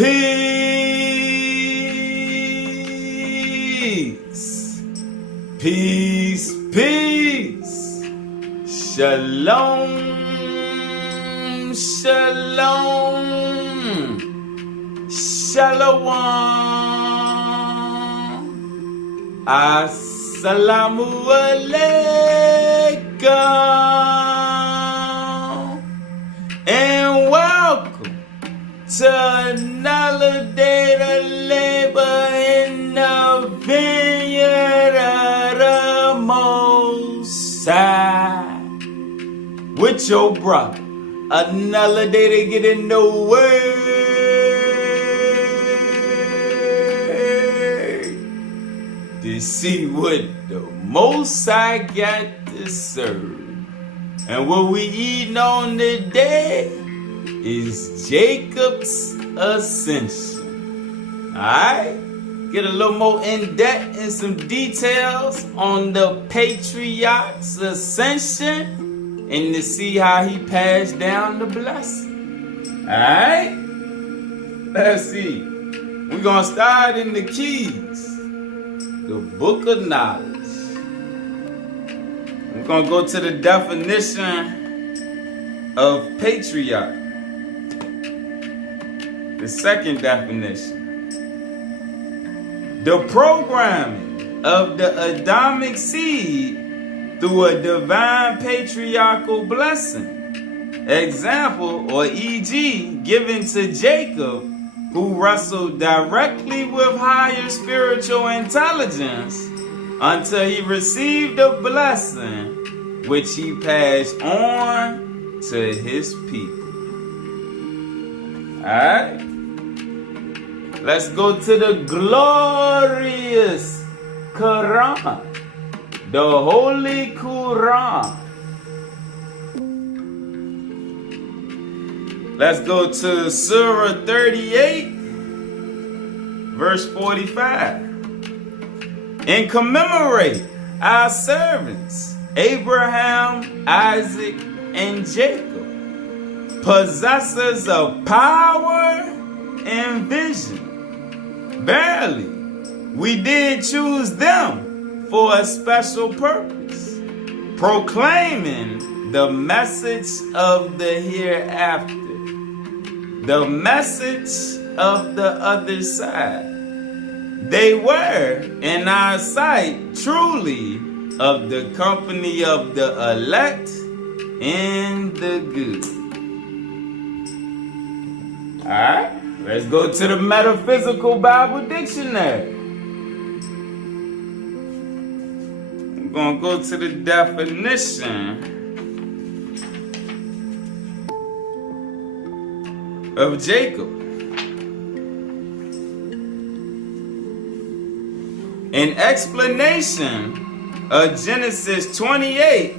Peace. Peace, peace. Shalom, shalom, shalom. Assalamu alaikum. And welcome to another day to labor in the vineyard of the Most High. With your brother, another day to get in the way to see what the Most High got to serve. And what we eating on today is Jacob's Ascension. Alright? Get a little more in depth and some details on the Patriarch's Ascension and to see how he passed down the blessing. Alright? Let's see. We're going to start in the keys. The Book of Knowledge. We're going to go to the definition of Patriarch. The second definition. The programming of the Adamic seed through a divine patriarchal blessing. Example, or e.g., given to Jacob, who wrestled directly with higher spiritual intelligence until he received a blessing which he passed on to his people. Alright? Let's go to the glorious Quran, the Holy Quran. Let's go to Surah 38, verse 45. And commemorate our servants, Abraham, Isaac, and Jacob, possessors of power and vision. Verily, we did choose them for a special purpose, proclaiming the message of the hereafter, the message of the other side. They were, in our sight, truly of the company of the elect and the good. Alright, let's go to the Metaphysical Bible Dictionary. I'm going to go to the definition of Jacob. An explanation of Genesis 28,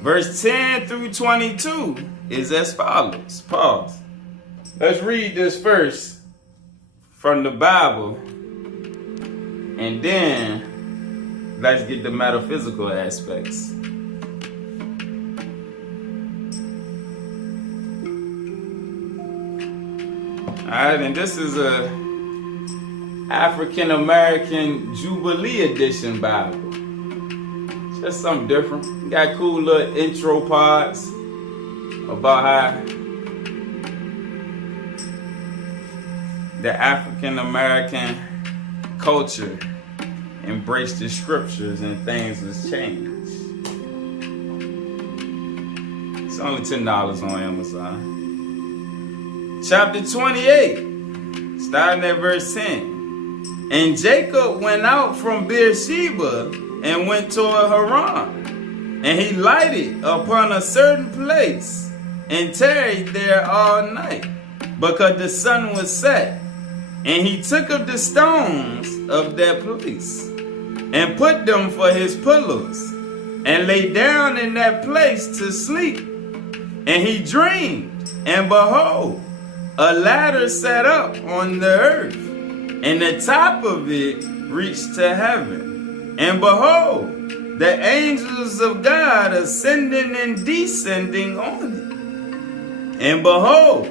verse 10 through 22 is as follows. Pause. Let's read this first from the Bible, and then let's get the metaphysical aspects. Alright, and this is a African American Jubilee Edition Bible. Just something different. Got cool little intro parts about how the African American culture embraced the scriptures and things was changed. It's only $10 on Amazon. Chapter 28, starting at verse 10. And Jacob went out from Beersheba and went toward Haran. And he lighted upon a certain place and tarried there all night, because the sun was set. And he took of the stones of that place and put them for his pillows, and lay down in that place to sleep. And he dreamed, and behold, a ladder set up on the earth, and the top of it reached to heaven. And behold, the angels of God ascending and descending on it. And behold,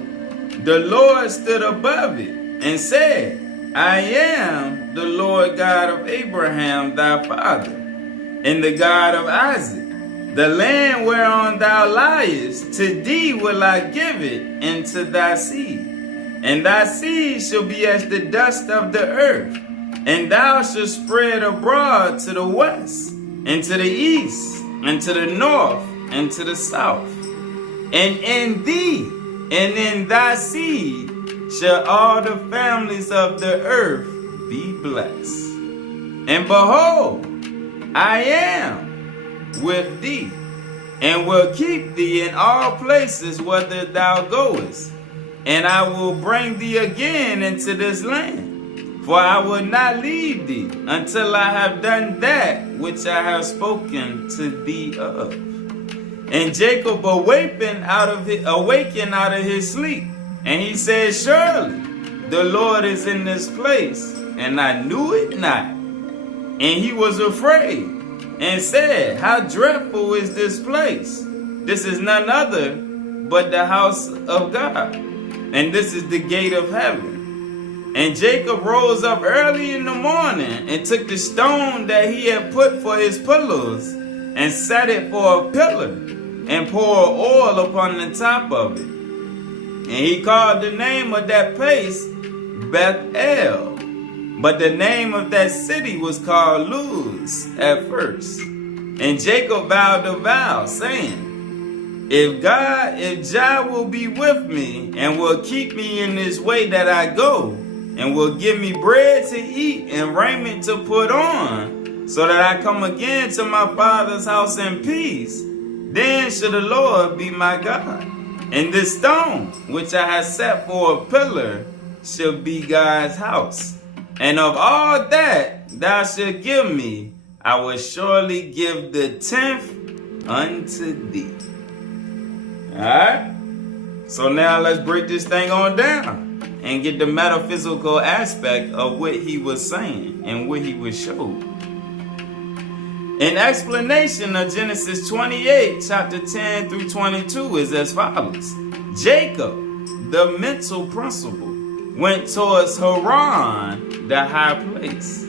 the Lord stood above it, and said, I am the Lord God of Abraham thy father, and the God of Isaac. The land whereon thou liest, to thee will I give it into thy seed. And thy seed shall be as the dust of the earth, and thou shalt spread abroad to the west, and to the east, and to the north, and to the south. And in thee, and in thy seed, shall all the families of the earth be blessed. And behold, I am with thee, and will keep thee in all places whither thou goest, and I will bring thee again into this land, for I will not leave thee until I have done that which I have spoken to thee of. And Jacob awakened out of his sleep, and he said, surely the Lord is in this place, and I knew it not. And he was afraid, and said, how dreadful is this place? This is none other but the house of God, and this is the gate of heaven. And Jacob rose up early in the morning, and took the stone that he had put for his pillows, and set it for a pillar, and poured oil upon the top of it. And he called the name of that place Bethel. But the name of that city was called Luz at first. And Jacob vowed a vow, saying, if Jah will be with me, and will keep me in this way that I go, and will give me bread to eat and raiment to put on, so that I come again to my father's house in peace, then shall the Lord be my God. And this stone, which I have set for a pillar, shall be God's house. And of all that thou shalt give me, I will surely give the 10th unto thee. Alright? So now let's break this thing on down and get the metaphysical aspect of what he was saying and what he was showing. An explanation of Genesis 28, chapter 10 through 22 is as follows. Jacob, the mental principle, went towards Haran, the high place.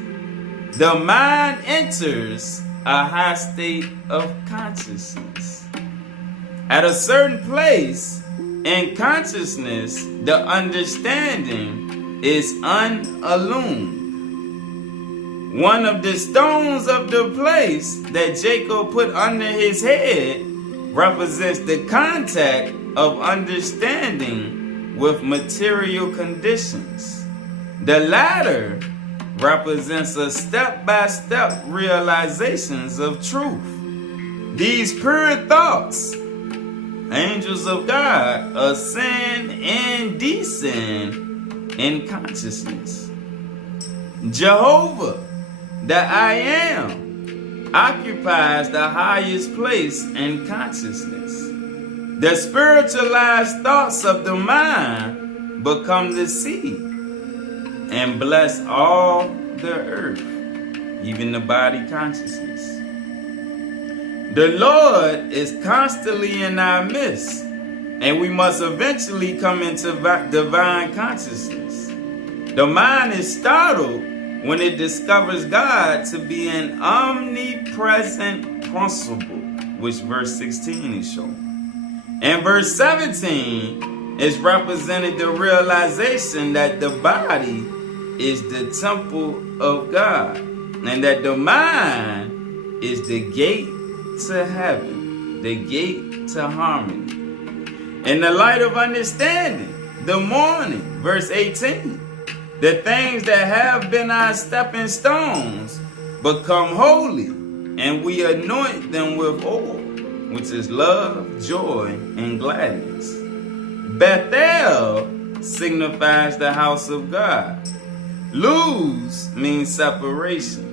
The mind enters a high state of consciousness. At a certain place in consciousness, the understanding is unillumined. One of the stones of the place that Jacob put under his head represents the contact of understanding with material conditions. The latter represents a step-by-step realizations of truth. These pure thoughts, angels of God, ascend and descend in consciousness. Jehovah, the I Am, occupies the highest place in consciousness. The spiritualized thoughts of the mind become the seed and bless all the earth, even the body consciousness. The Lord is constantly in our midst, and we must eventually come into divine consciousness. The mind is startled when it discovers God to be an omnipresent principle, which verse 16 is showing. And verse 17 is represented the realization that the body is the temple of God, and that the mind is the gate to heaven, the gate to harmony. In the light of understanding, the morning, verse 18, the things that have been our stepping stones become holy, and we anoint them with oil, which is love, joy, and gladness. Bethel signifies the house of God. Luz means separation.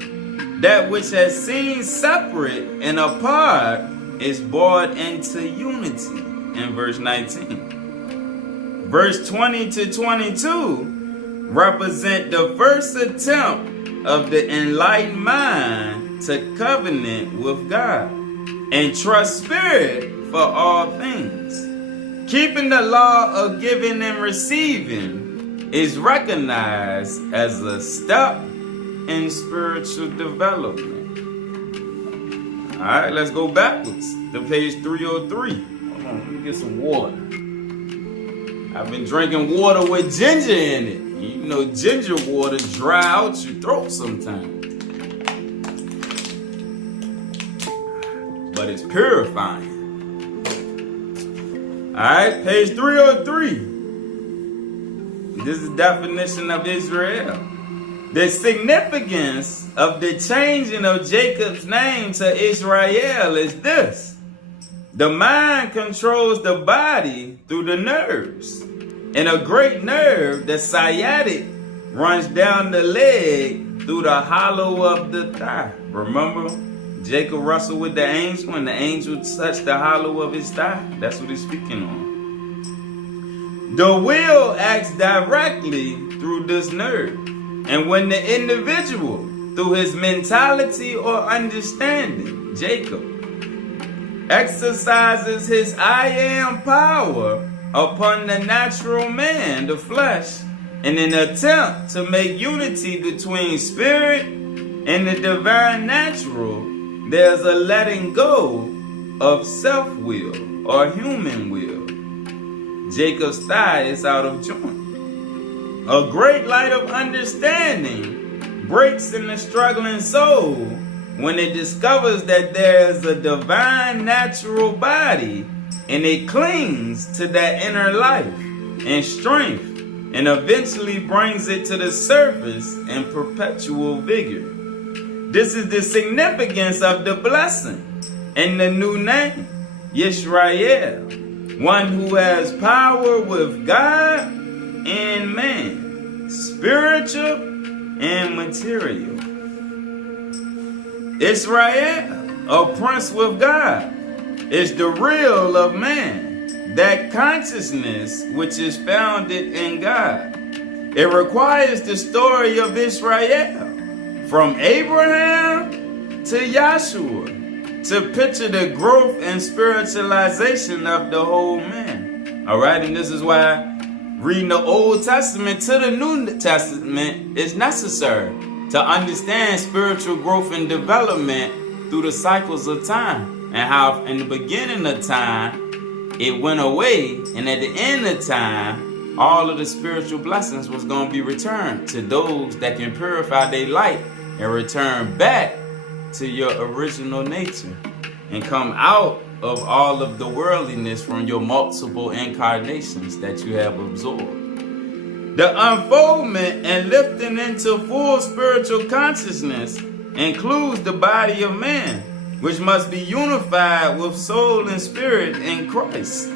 That which has seemed separate and apart is brought into unity in verse 19. Verse 20 to 22 represent the first attempt of the enlightened mind to covenant with God and trust spirit for all things. Keeping the law of giving and receiving is recognized as a step in spiritual development. All right, let's go backwards to page 303. Hold on, let me get some water. I've been drinking water with ginger in it. You know, ginger water dry out your throat sometimes. But it's purifying. Alright, page 303. This is the definition of Israel. The significance of the changing of Jacob's name to Israel is this. The mind controls the body through the nerves. And a great nerve, the sciatic, runs down the leg through the hollow of the thigh. Remember, Jacob wrestled with the angel and the angel touched the hollow of his thigh. That's what he's speaking on. The will acts directly through this nerve. And when the individual, through his mentality or understanding, Jacob, exercises his I am power upon the natural man, the flesh, in an attempt to make unity between spirit and the divine natural, there's a letting go of self-will or human will. Jacob's thigh is out of joint. A great light of understanding breaks in the struggling soul when it discovers that there is a divine natural body and it clings to that inner life and strength and eventually brings it to the surface in perpetual vigor. This is the significance of the blessing and the new name, Yisrael, one who has power with God and man, spiritual and material. Israel, a prince with God, is the real of man, that consciousness which is founded in God. It requires the story of Israel, from Abraham to Yahshua, to picture the growth and spiritualization of the whole man. All right, and this is why reading the Old Testament to the New Testament is necessary to understand spiritual growth and development through the cycles of time, and how in the beginning of time it went away, and at the end of time all of the spiritual blessings was going to be returned to those that can purify their light and return back to your original nature and come out of all of the worldliness from your multiple incarnations that you have absorbed. The unfoldment and lifting into full spiritual consciousness includes the body of man, which must be unified with soul and spirit in Christ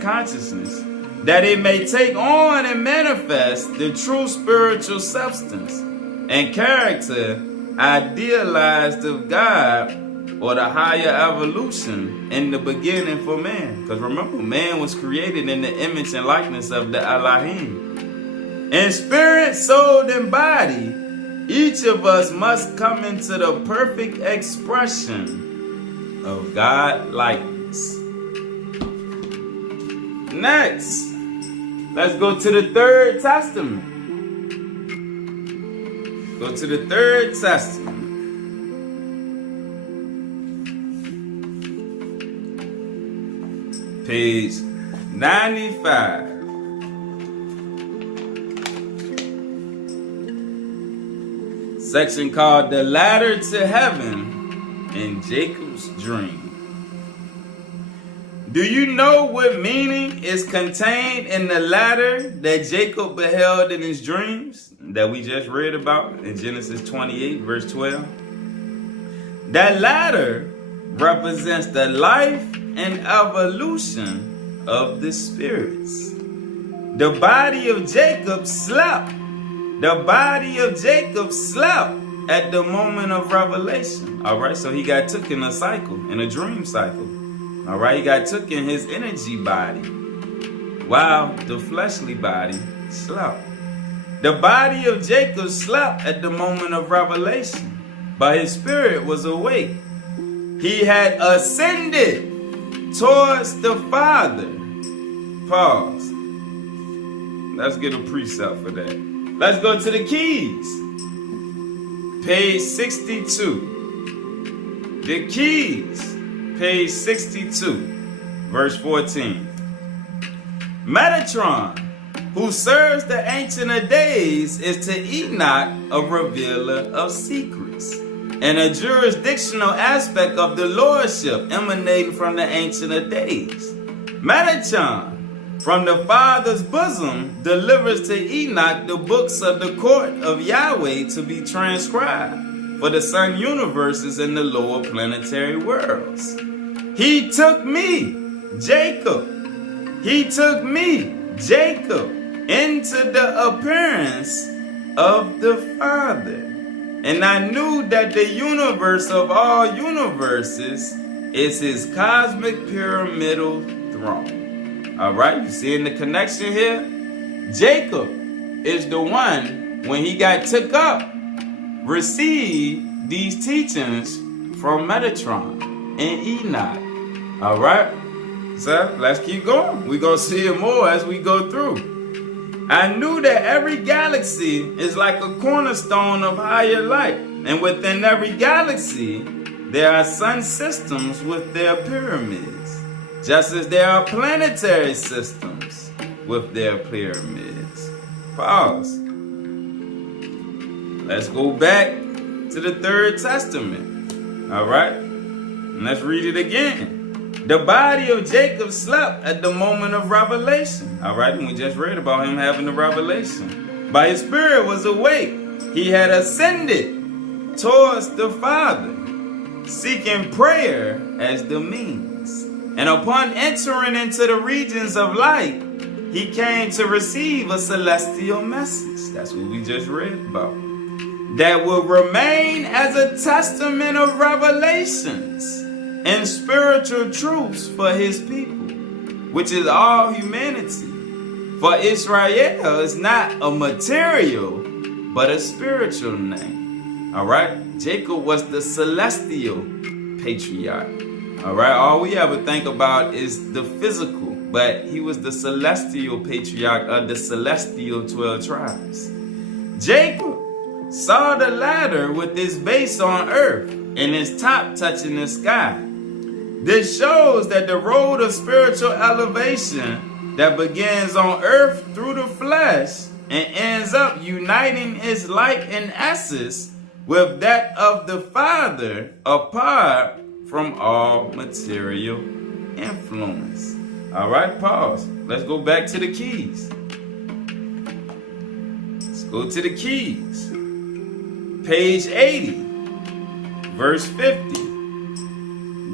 consciousness, that it may take on and manifest the true spiritual substance and character idealized of God, or the higher evolution in the beginning for man. Because remember, man was created in the image and likeness of the Elohim. In spirit, soul, and body, each of us must come into the perfect expression of God likeness. Next, let's go to the Third Testament. Go to the Third Testament. Page 95. Section called The Ladder to Heaven in Jacob's Dream. Do you know what meaning is contained in the ladder that Jacob beheld in his dreams that we just read about in Genesis 28, verse 12? That ladder represents the life and evolution of the spirits. The body of Jacob slept. The body of Jacob slept at the moment of revelation. All right, so he got took in a cycle, in a dream cycle. All right, he got took in his energy body while the fleshly body slept. The body of Jacob slept at the moment of revelation, but his spirit was awake. He had ascended towards the Father. Pause. Let's get a precept for that. Let's go to the keys. Page 62. The keys. Page 62. Verse 14. Metatron, who serves the Ancient of Days, is to Enoch a revealer of secrets, and a jurisdictional aspect of the lordship emanating from the Ancient of Days. Metatron, from the Father's bosom, delivers to Enoch the books of the court of Yahweh to be transcribed for the sun universes and the lower planetary worlds. He took me, Jacob, into the appearance of the Father. And I knew that the universe of all universes is his cosmic pyramidal throne. All right, you seeing the connection here? Jacob is the one, when he got took up, received these teachings from Metatron and Enoch. All right, so let's keep going. We're going to see it more as we go through. I knew that every galaxy is like a cornerstone of higher light, and within every galaxy there are sun systems with their pyramids, just as there are planetary systems with their pyramids. Pause. Let's go back to the Third Testament. All right, and let's read it again. The body of Jacob slept at the moment of revelation. All right, and we just read about him having the revelation. But his spirit was awake. He had ascended towards the Father, seeking prayer as the means. And upon entering into the regions of light, he came to receive a celestial message. That's what we just read about. That will remain as a testament of revelations and spiritual truths for his people, which is all humanity. For Israel is not a material, but a spiritual name. All right, Jacob was the Celestial Patriarch. All right, all we ever think about is the physical, but he was the Celestial Patriarch of the celestial 12 tribes. Jacob saw the ladder with its base on earth and its top touching the sky. This shows that the road of spiritual elevation that begins on earth through the flesh and ends up uniting its light and essence with that of the Father apart from all material influence. All right, pause. Let's go back to the keys. Let's go to the keys. Page 80, verse 50.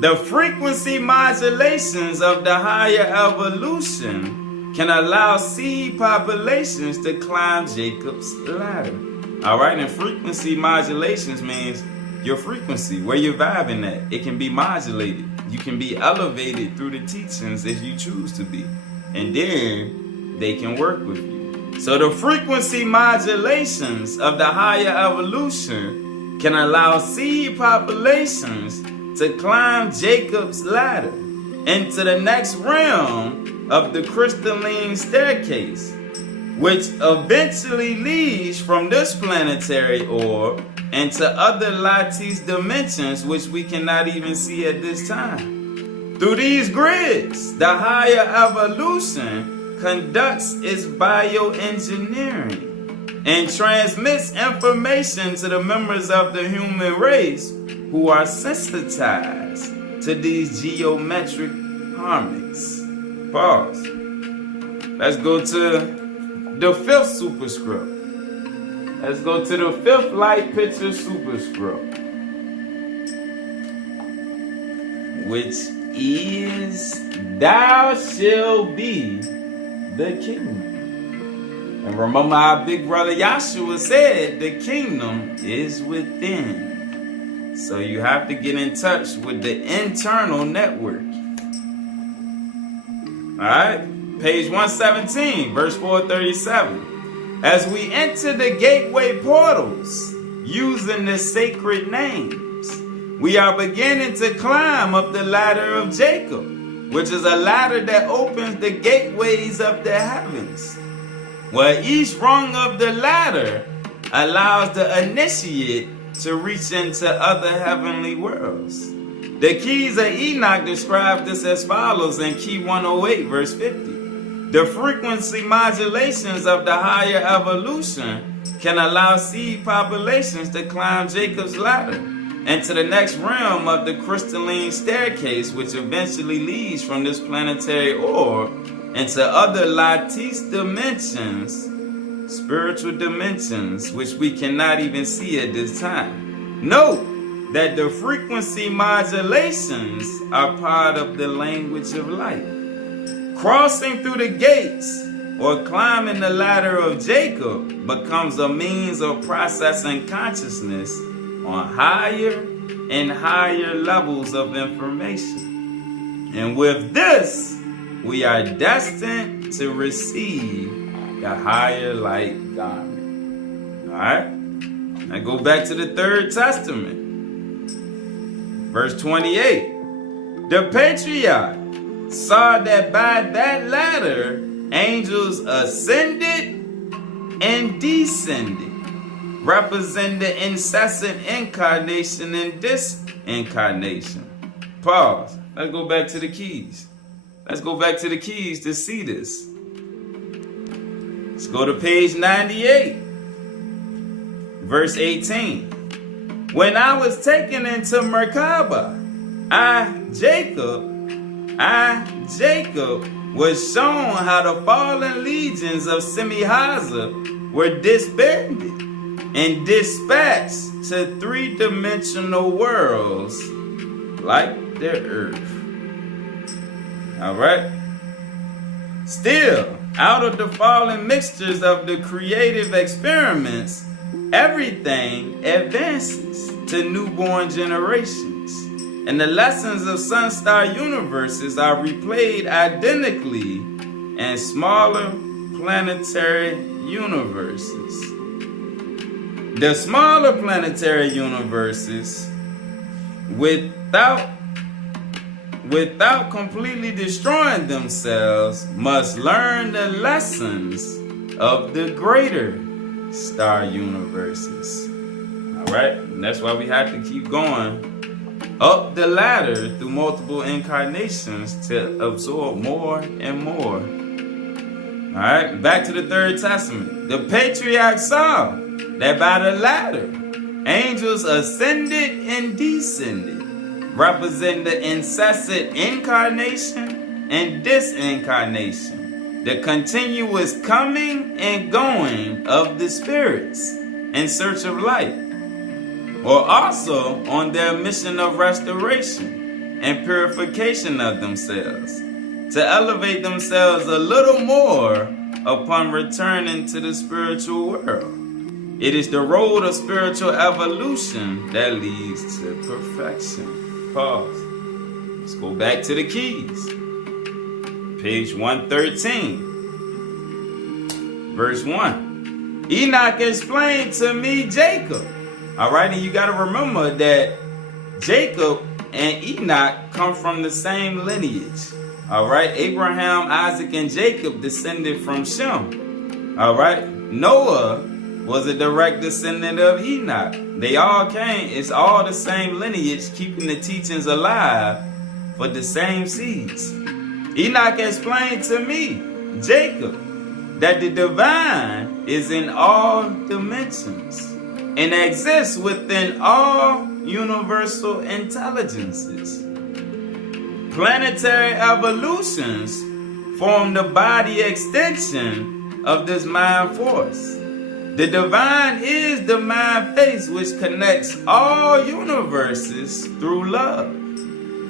The frequency modulations of the higher evolution can allow seed populations to climb Jacob's ladder. All right, and frequency modulations means your frequency, where you're vibing at. It can be modulated. You can be elevated through the teachings if you choose to be. And then they can work with you. So the frequency modulations of the higher evolution can allow seed populations to climb Jacob's ladder into the next realm of the crystalline staircase, which eventually leads from this planetary orb into other lattice dimensions which we cannot even see at this time. Through these grids, the higher evolution conducts its bioengineering and transmits information to the members of the human race who are sensitized to these geometric harmonies. Pause. Let's go to the fifth superscript. Let's go to the fifth light picture superscript, which is thou shalt be the kingdom. And remember how big brother Yahshua said the kingdom is within. So you have to get in touch with the internal network. All right, page 117, verse 437. As we enter the gateway portals using the sacred names, we are beginning to climb up the ladder of Jacob, which is a ladder that opens the gateways of the heavens. where each rung of the ladder allows the initiate to reach into other heavenly worlds. The keys of Enoch describe this as follows in Key 108, verse 50. The frequency modulations of the higher evolution can allow seed populations to climb Jacob's ladder into the next realm of the crystalline staircase, which eventually leads from this planetary orb into other lattice dimensions, spiritual dimensions, which we cannot even see at this time. Note that the frequency modulations are part of the language of light. Crossing through the gates or climbing the ladder of Jacob becomes a means of processing consciousness on higher and higher levels of information. And with this, we are destined to receive the higher light garment. Alright? Now go back to the Third Testament. Verse 28. The Patriarch saw that by that ladder, angels ascended and descended, representing the incessant incarnation and disincarnation. Pause. Let's go back to the keys. Let's go back to the keys to see this. Let's go to page 98, verse 18. When I was taken into Merkabah, I, Jacob, was shown how the fallen legions of Semihaza were disbanded and dispatched to three-dimensional worlds like the earth. Alright? Still, out of the fallen mixtures of the creative experiments, everything advances to newborn generations. And the lessons of sun-star universes are replayed identically in smaller planetary universes. The smaller planetary universes, without completely destroying themselves, must learn the lessons of the greater star universes. Alright? And that's why we have to keep going up the ladder through multiple incarnations to absorb more and more. Alright, back to the Third Testament. The Patriarch saw that by the ladder, angels ascended and descended, representing the incessant incarnation and disincarnation, the continuous coming and going of the spirits in search of light, or also on their mission of restoration and purification of themselves, to elevate themselves a little more upon returning to the spiritual world. It is the road of spiritual evolution that leads to perfection. Pause. Let's go back to the keys. Page 113, verse 1. Enoch explained to me Jacob. All right, and you got to remember that Jacob and Enoch come from the same lineage. All right, Abraham, Isaac, and Jacob descended from Shem. All right, Noah was a direct descendant of Enoch. They all came, it's all the same lineage, keeping the teachings alive for the same seeds. Enoch explained to me, Jacob, that the divine is in all dimensions and exists within all universal intelligences. Planetary evolutions form the body extension of this mind force. The divine is the mind face which connects all universes through love.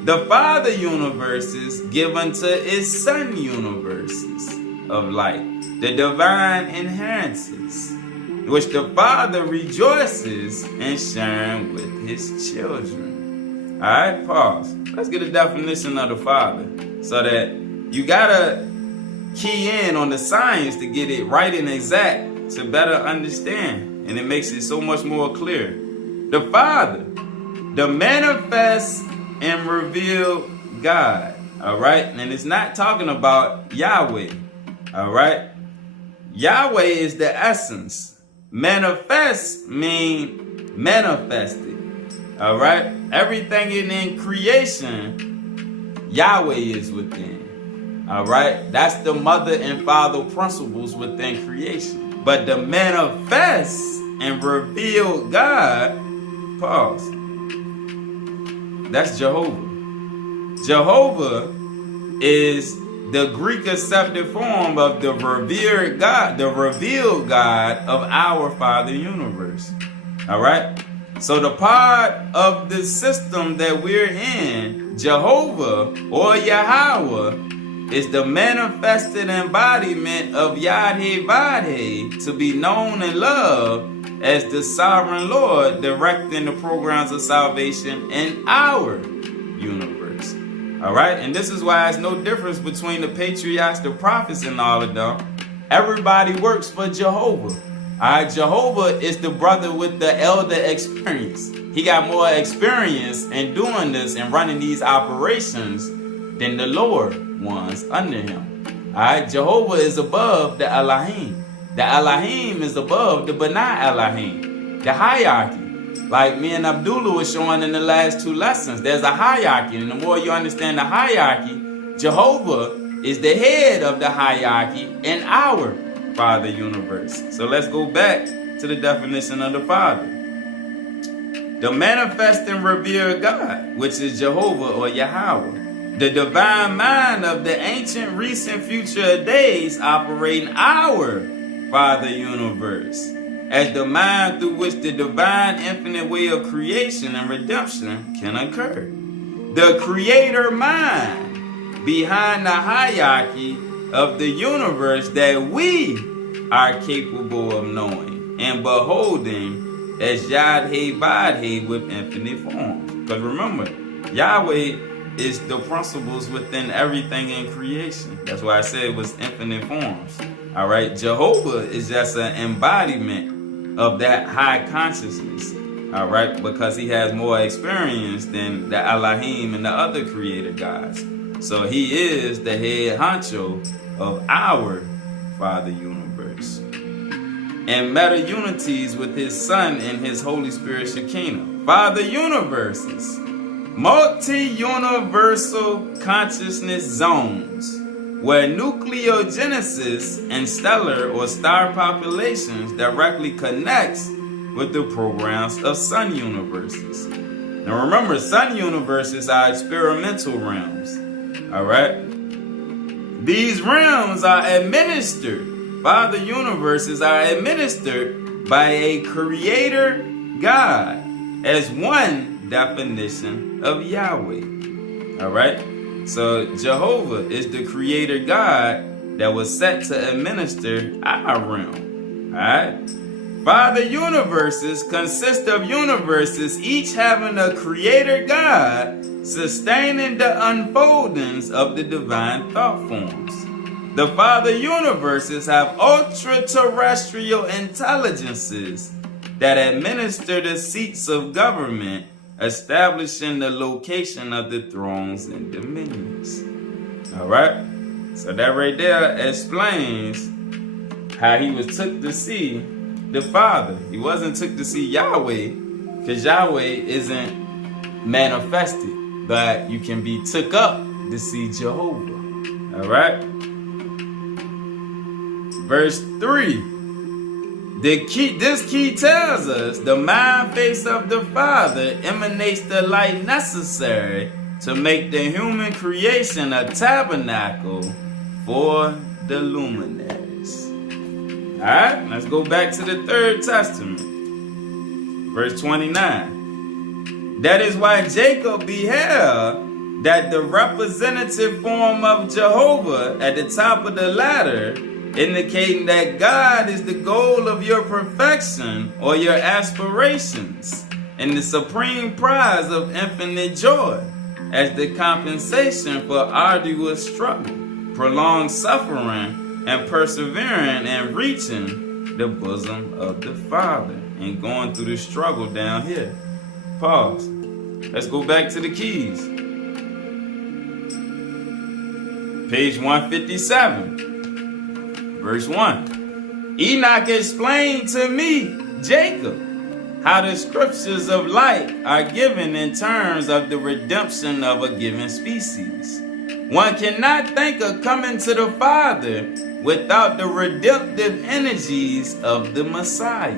The Father universes give unto its Son universes of light. The divine inheritance, which the Father rejoices in sharing with his children. Alright, pause. Let's get a definition of the Father so that you gotta key in on the science to get it right and exact to better understand, and it makes it so much more clear. The Father, the manifest and revealed God. Alright, and it's not talking about Yahweh. Alright, Yahweh is the essence. Manifest mean manifested. All right? Everything in creation, Yahweh is within. All right? That's the mother and father principles within creation. But the manifest and revealed God, pause, that's Jehovah. Jehovah is the Greek accepted form of the revered God, the revealed God of our Father universe. All right? So the part of the system that we're in, Jehovah or Yahweh, is the manifested embodiment of Yad-He-Vad-He, to be known and loved as the sovereign Lord directing the programs of salvation in our universe. All right? And this is why it's no difference between the patriarchs, the prophets, and all of them. Everybody works for Jehovah. All right? Jehovah is the brother with the elder experience. He got more experience in doing this and running these operations than the lower ones under him. All right? Jehovah is above the Elohim. The Elohim is above the B'nai Elohim, the hierarchy. Like me and Abdullah was showing in the last 2 lessons, there's a hierarchy. And the more you understand the hierarchy, Jehovah is the head of the hierarchy in our Father universe. So let's go back to the definition of the Father. The manifest and revered God, which is Jehovah or Yahweh. The divine mind of the ancient, recent, future days operating our Father universe as the mind through which the divine infinite way of creation and redemption can occur. The creator mind behind the hierarchy of the universe that we are capable of knowing and beholding as Yad-He-Vad-He with infinite forms. Because remember, Yahweh is the principles within everything in creation. That's why I said it was infinite forms. All right, Jehovah is just an embodiment of that high consciousness, all right, because he has more experience than the Elohim and the other creator gods. So he is the head honcho of our Father universe. And meta unities with his Son and his Holy Spirit Shekinah. Father universes, multi-universal consciousness zones, where nucleogenesis and stellar or star populations directly connects with the programs of sun universes. Now remember, sun universes are experimental realms. All right? These realms are administered, Father universes are administered by a creator God as one definition of Yahweh. All right? So Jehovah is the creator God that was set to administer our realm. Alright? Father universes consist of universes each having a creator God sustaining the unfoldings of the divine thought forms. The Father universes have ultra-terrestrial intelligences that administer the seats of government, establishing the location of the thrones and dominions. All right? So that right there explains how he was took to see the Father. He wasn't took to see Yahweh, because Yahweh isn't manifested, but you can be took up to see Jehovah. All right? Verse 3. This key tells us the mind face of the Father emanates the light necessary to make the human creation a tabernacle for the luminaries. Alright, let's go back to the Third Testament. Verse 29. That is why Jacob beheld that the representative form of Jehovah at the top of the ladder, indicating that God is the goal of your perfection or your aspirations and the supreme prize of infinite joy as the compensation for arduous struggle, prolonged suffering, and persevering and reaching the bosom of the Father and going through the struggle down here. Pause. Let's go back to the keys. Page 157. Verse 1. Enoch explained to me, Jacob, how the scriptures of light are given in terms of the redemption of a given species. One cannot think of coming to the Father without the redemptive energies of the Messiah.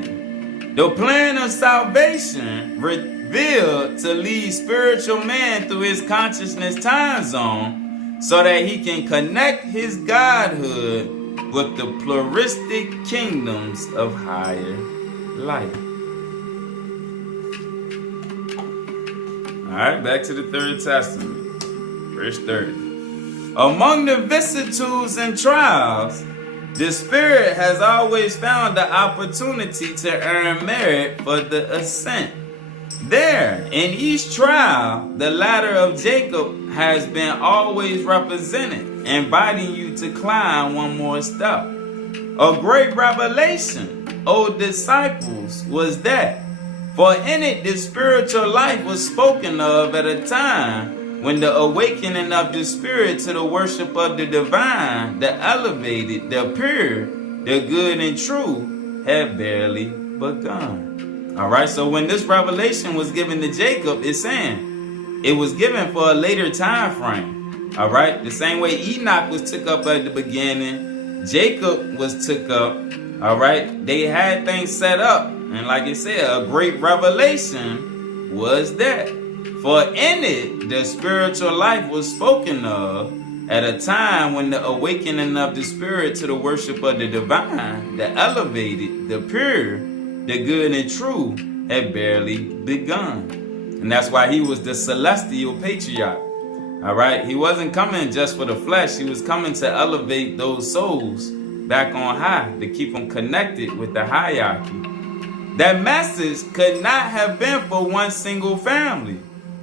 The plan of salvation revealed to lead spiritual man through his consciousness time zone so that he can connect his godhood with the pluralistic kingdoms of higher life. Alright, back to the Third Testament, verse 30. Among the vicissitudes and trials, the Spirit has always found the opportunity to earn merit for the ascent. There, in each trial, the ladder of Jacob has been always represented, inviting you to climb one more step. A great revelation, O disciples, was that, for in it the spiritual life was spoken of at a time when the awakening of the Spirit to the worship of the divine, the elevated, the pure, the good and true, had barely begun. Alright, so when this revelation was given to Jacob, it's saying it was given for a later time frame. Alright, the same way Enoch was took up at the beginning, Jacob was took up. Alright, they had things set up. And like it said, a great revelation was that. For in it, the spiritual life was spoken of at a time when the awakening of the Spirit to the worship of the divine, the elevated, the pure, the good and true, had barely begun. And that's why he was the Celestial Patriarch. All right? He wasn't coming just for the flesh. He was coming to elevate those souls back on high, to keep them connected with the hierarchy. That message could not have been for one single family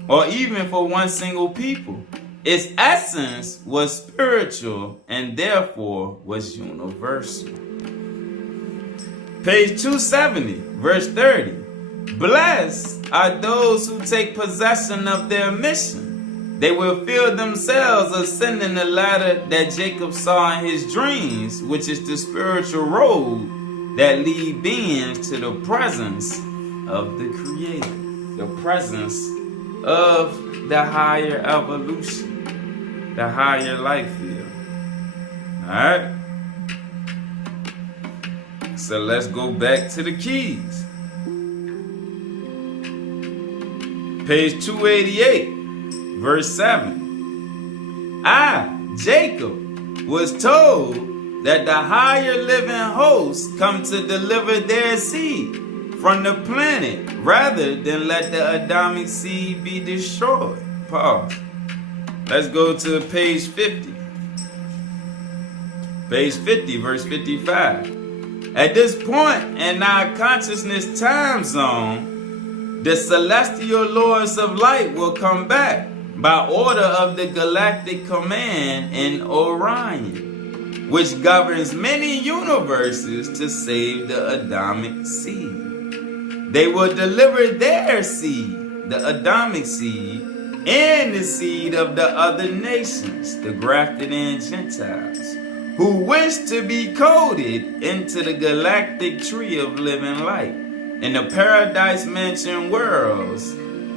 or even for one single people. Its essence was spiritual and therefore was universal. Page 270, verse 30. Blessed are those who take possession of their mission. They will feel themselves ascending the ladder that Jacob saw in his dreams, which is the spiritual road that lead beings to the presence of the Creator, the presence of the higher evolution, the higher life field. Alright? So let's go back to the keys. Page 288, verse 7. I, Jacob, was told that the higher living hosts come to deliver their seed from the planet rather than let the Adamic seed be destroyed. Pause. Let's go to page 50. Page 50, verse 55. At this point in our consciousness time zone, the celestial lords of light will come back by order of the galactic command in Orion, which governs many universes to save the Adamic seed. They will deliver their seed, the Adamic seed, and the seed of the other nations, the grafted in Gentiles, who wish to be coded into the galactic tree of living light in the paradise mansion worlds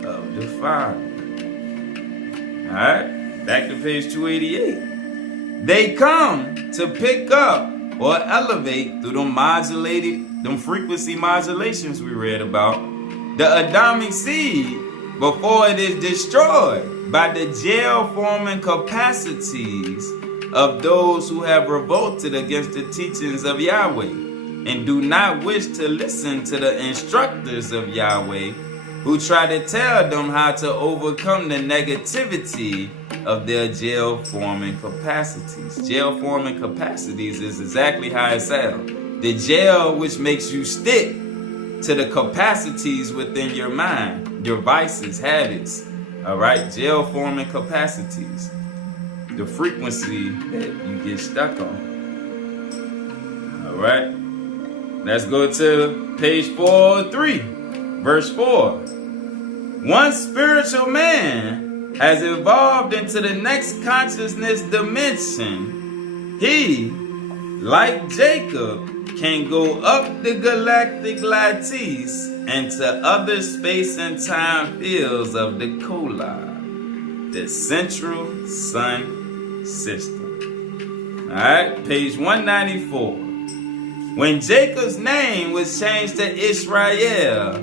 of the Father. Alright, back to page 288. They come to pick up or elevate through them frequency modulations we read about, the Adamic seed before it is destroyed by the gel-forming capacities of those who have revolted against the teachings of Yahweh and do not wish to listen to the instructors of Yahweh who try to tell them how to overcome the negativity of their gel-forming capacities. Gel-forming capacities is exactly how it sounds. The gel which makes you stick to the capacities within your mind, your vices, habits. All right, gel-forming capacities. The frequency that you get stuck on. All right, let's go to page 403, verse 4. One spiritual man has evolved into the next consciousness dimension. He, like Jacob, can go up the galactic lattice and to other space and time fields of the collide, the central sun system. Alright, page 194. When Jacob's name was changed to Israel,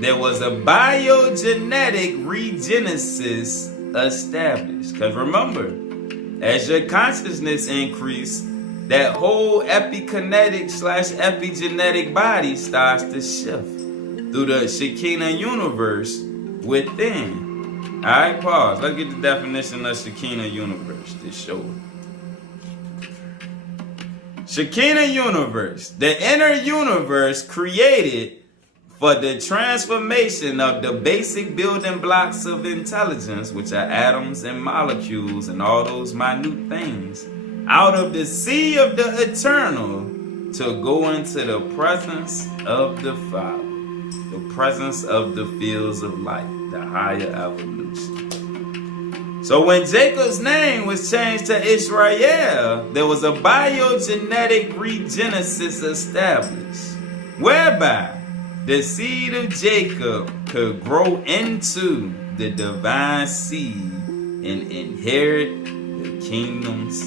there was a biogenetic regenesis established. Because remember, as your consciousness increased, that whole epigenetic body starts to shift through the Shekinah universe within. Alright, pause. Let's get the definition of Shekinah universe to show it. Shekinah universe, the inner universe created for the transformation of the basic building blocks of intelligence, which are atoms and molecules and all those minute things, out of the sea of the eternal to go into the presence of the Father, the presence of the fields of light, the higher evolution. So when Jacob's name was changed to Israel, there was a biogenetic regenesis established, whereby the seed of Jacob could grow into the divine seed and inherit the kingdoms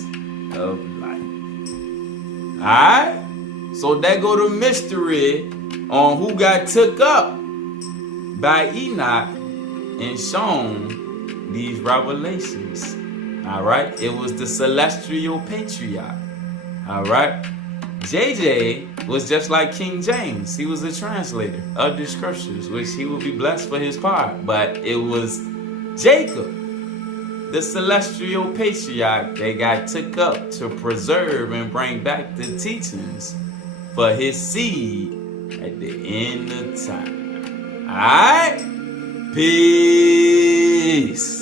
of light. Alright? So that go to mystery on who got took up by Enoch and shown these revelations. Alright? It was the Celestial Patriarch. Alright? JJ was just like King James. He was a translator of the scriptures, which he will be blessed for his part. But it was Jacob, the Celestial Patriarch, that got took up to preserve and bring back the teachings for his seed at the end of time. Alright? Peace.